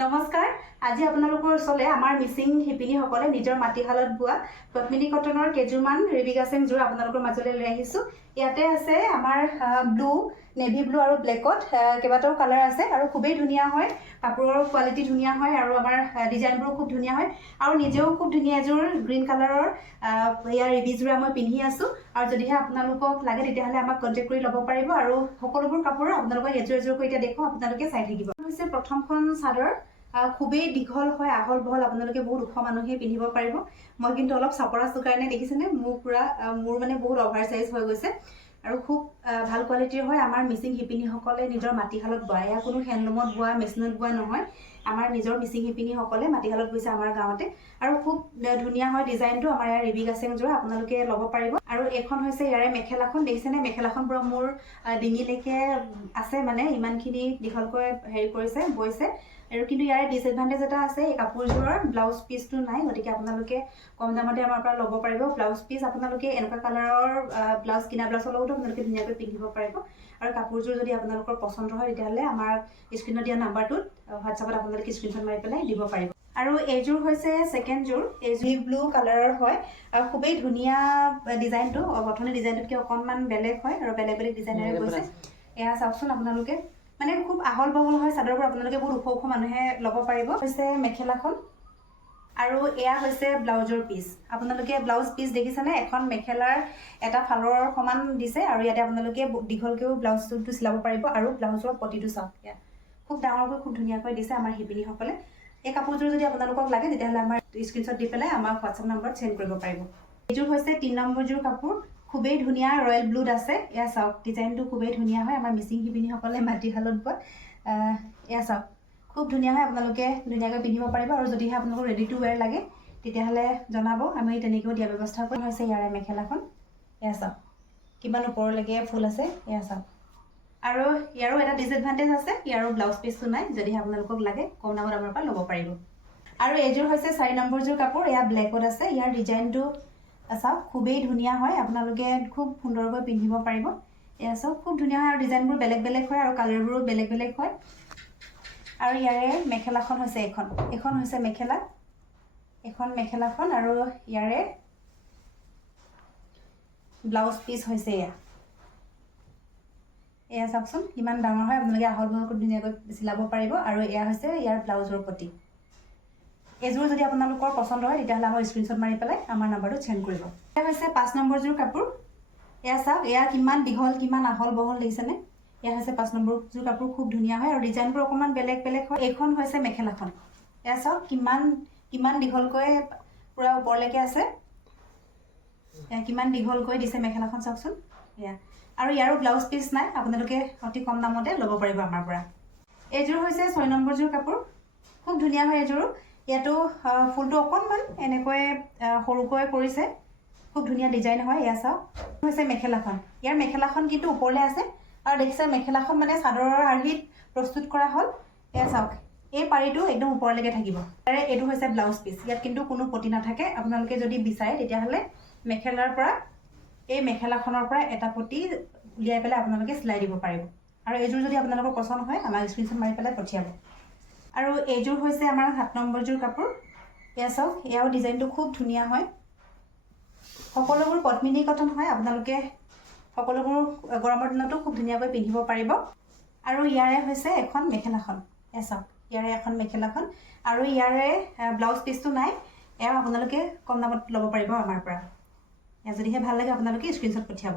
নমস্কাৰ আজি আপোনালোকৰ ওচৰলে আমাৰ মিচিং শিপিনীসকলে নিজৰ মাটিশালত বোৱা পদ্মিনী কটনৰ কেজুমান ৰিবিগাছেং জোৰ আপোনালোকৰ মাজলৈ লৈ আহিছো। ইয়াতে আছে আমাৰ ব্লু, নেভি ব্লু আৰু ব্লেকত কেইবাটাও কালাৰ আছে আৰু খুবেই ধুনীয়া হয়। কাপোৰৰ কোৱালিটি ধুনীয়া হয় আৰু আমাৰ ডিজাইনবোৰ খুব ধুনীয়া হয় আৰু নিজেও খুব ধুনীয়া এযোৰ গ্ৰীণ কালাৰৰ ইয়াৰ ৰিবিজোৰা মই পিন্ধি আছো আৰু যদিহে আপোনালোকক লাগে তেতিয়াহ'লে আমাক কণ্টেক্ট কৰি ল'ব পাৰিব আৰু সকলোবোৰ কাপোৰ আপোনালোকক এযোৰ এযোৰকৈ এতিয়া দেখো আপোনালোকে চাই থাকিব। হৈছে প্ৰথমখন চাদৰ খুবেই দীঘল হয়, আহল বহল, আপোনালোকে বহুত ওখ মানুহে পিন্ধিব পাৰিব। মই কিন্তু অলপ চাপৰ আছো কাৰণে দেখিছেনে মোৰ মানে বহুত অভাৰ চাইজ হৈ গৈছে আৰু খুব ভাল কোৱালিটিৰ হয়। আমাৰ মিচিং শিপিনীসকলে নিজৰ মাটিশালত বোৱা, এয়া কোনো হেণ্ডলুমত বোৱা, মেচিনত বোৱা নহয়। আমাৰ নিজৰ মিচিং শিপিনীসকলে মাটিশালত বৈছে আমাৰ গাঁৱতে আৰু খুব ধুনীয়া হয় ডিজাইনটো। আমাৰ ইয়াৰ ৰিবিগাছেং জোৰ আপোনালোকে ল'ব পাৰিব আৰু এইখন হৈছে ইয়াৰে মেখেলাখন। দেখিছেনে মেখেলাখন পুৰা মোৰ ডিঙিলৈকে আছে, মানে ইমানখিনি দীঘলকৈ হেৰি কৰিছে বৈছে। আৰু কিন্তু ইয়াৰে ডিসএডভান্টেজ এটা আছে, এই কাপোৰযোৰৰ ব্লাউজ পিচটো নাই, গতিকে আপোনালোকে কম দামতে আমাৰ পৰা ল'ব পাৰিব। ব্লাউজ পিচ আপোনালোকে এনেকুৱা কালাৰৰ ব্লাউজ কিনা ব্লাউজৰ লগতো আপোনালোকে ধুনীয়াকৈ পিন্ধিব পাৰিব আৰু কাপোৰযোৰ যদি আপোনালোকৰ পচন্দ হয় তেতিয়াহ'লে আমাৰ স্ক্ৰীণত দিয়া নাম্বাৰটোত হোৱাটছআপত আপোনালোকে স্ক্ৰীনশ্বট মাৰি পেলাই দিব পাৰিব। আৰু এইযোৰ হৈছে ছেকেণ্ড যোৰ, এইযোৰ ব্লু কালাৰৰ হয় আৰু খুবেই ধুনীয়া ডিজাইনটো। প্ৰথমে ডিজাইনটোতকৈ অকণমান বেলেগ হয় আৰু বেলেগ বেলেগ ডিজাইনেৰে গৈছে। এয়া চাওকচোন আপোনালোকে, মানে খুব আহল বহল হয় চাদৰবোৰ, আপোনালোকে বহুত ওখ ওখ মানুহে ল'ব পাৰিব। হৈছে মেখেলাখন আৰু এয়া হৈছে ব্লাউজৰ পিচ। আপোনালোকে ব্লাউজ পিচ দেখিছেনে, এখন মেখেলাৰ এটা ফালৰ সমান দিছে আৰু ইয়াতে আপোনালোকে দীঘলকৈও ব্লাউজটো চিলাব পাৰিব আৰু ব্লাউজৰ পটিটো চাওক, ইয়াত খুব ডাঙৰকৈ খুব ধুনীয়াকৈ দিছে আমাৰ শিপিনীসকলে। এই কাপোৰযোৰ যদি আপোনালোকক লাগে তেতিয়াহ'লে আমাৰ স্ক্ৰীনশ্বট দি পেলাই আমাক হোৱাটছআপ নম্বৰত চেণ্ড কৰিব পাৰিব। এইযোৰ হৈছে 3 নম্বৰযোৰ কাপোৰ, খুবেই ধুনীয়া ৰয়েল ব্লুত আছে। এয়া চাওক ডিজাইনটো খুবেই ধুনীয়া হয়, আমাৰ মিচিং শিপিনীসকলে মাটিশালত বোৱা। এয়া চাওক খুব ধুনীয়া হয়, আপোনালোকে ধুনীয়াকৈ পিন্ধিব পাৰিব আৰু যদিহে আপোনালোকক ৰেডি টু ৱেৰ লাগে তেতিয়াহ'লে জনাব, আমি তেনেকৈও দিয়া ব্যৱস্থা কৰিম। হৈছে ইয়াৰে মেখেলাখন, এয়া চাওক কিমান ওপৰলৈকে ফুল আছে, এয়া চাওক। আৰু ইয়াৰো এটা ডিসএডভান্টেজ আছে, ইয়াৰো ব্লাউজ পিচটো নাই, যদিহে আপোনালোকক লাগে কম দামত আমাৰ পৰা ল'ব পাৰিব। আৰু এইযোৰ হৈছে 4 নম্বৰযোৰ কাপোৰ, এয়া ব্লেকত আছে। ইয়াৰ ডিজাইনটো চাওক খুবেই ধুনীয়া হয়, আপোনালোকে খুব সুন্দৰকৈ পিন্ধিব পাৰিব। এয়া চাওক খুব ধুনীয়া হয় আৰু ডিজাইনবোৰ বেলেগ বেলেগ হয় আৰু কালাৰবোৰো বেলেগ বেলেগ হয়। আৰু ইয়াৰে মেখেলাখন হৈছে এইখন হৈছে মেখেলা, এখন মেখেলাখন আৰু ইয়াৰে ব্লাউজ পিচ হৈছে এয়া চাওকচোন কিমান ডাঙৰ হয়, আপোনালোকে আহল বহলকৈ ধুনীয়াকৈ চিলাব পাৰিব। আৰু এয়া হৈছে ইয়াৰ ব্লাউজৰ পটি। এইযোৰ যদি আপোনালোকৰ পচন্দ হয় তেতিয়াহ'লে আমাৰ স্ক্ৰীনশ্বট মাৰি পেলাই আমাৰ নাম্বাৰটো চেণ্ড কৰিব। এয়া হৈছে 5 নম্বৰযোৰ কাপোৰ, এয়া চাওক এয়া কিমান দীঘল কিমান আহল বহল দেখিছেনে। এয়া হৈছে 5 নম্বৰযোৰ কাপোৰ, খুব ধুনীয়া হয় আৰু ডিজাইনবোৰ অকণমান বেলেগ বেলেগ হয়। এইখন হৈছে মেখেলাখন, এয়া চাওক কিমান দীঘলকৈ পূৰা ওপৰলৈকে আছে, কিমান দীঘলকৈ দিছে মেখেলাখন চাওকচোন। এয়া আৰু ইয়াৰো ব্লাউজ পিচ নাই, আপোনালোকে অতি কম দামতে ল'ব পাৰিব আমাৰ পৰা। এইযোৰ হৈছে 6 নম্বৰযোৰ কাপোৰ, খুব ধুনীয়া হয় এইযোৰো। ইয়াতো ফুলটো অকণমান এনেকৈ সৰুকৈ কৰিছে, খুব ধুনীয়া ডিজাইন হয়। এয়া চাওক হৈছে মেখেলাখন, ইয়াৰ মেখেলাখন কিন্তু ওপৰলৈ আছে আৰু দেখিছে মেখেলাখন মানে চাদৰৰ আৰ্হিত প্ৰস্তুত কৰা হ'ল। এয়া চাওক এই পাৰিটো একদম ওপৰলৈকে থাকিব। এইটো হৈছে ব্লাউজ পিচ, ইয়াত কিন্তু কোনো পটি নাথাকে। আপোনালোকে যদি বিচাৰে তেতিয়াহ'লে মেখেলাৰ পৰা এই মেখেলাখনৰ পৰা এটা পটি উলিয়াই পেলাই আপোনালোকে চিলাই দিব পাৰিব। আৰু এইযোৰ যদি আপোনালোকৰ পচন্দ হয় আমাক স্ক্ৰীনশ্বট মাৰি পেলাই পঠিয়াব। আৰু এইযোৰ হৈছে আমাৰ 7 নম্বৰযোৰ কাপোৰ, এয়া চাওক এয়াও ডিজাইনটো খুব ধুনীয়া হয়। সকলোবোৰ পদ্মিনী কটন হয়, আপোনালোকে সকলোবোৰ গৰমৰ দিনতো খুব ধুনীয়াকৈ পিন্ধিব পাৰিব। আৰু ইয়াৰে হৈছে এখন মেখেলাখন, এয়া চাওক ইয়াৰে এখন মেখেলাখন আৰু ইয়াৰে ব্লাউজ পিচটো নাই, এয়াও আপোনালোকে কম দামত ল'ব পাৰিব আমাৰ পৰা। যদিহে ভাল লাগে আপোনালোকে স্ক্ৰীনশ্বট পঠিয়াব।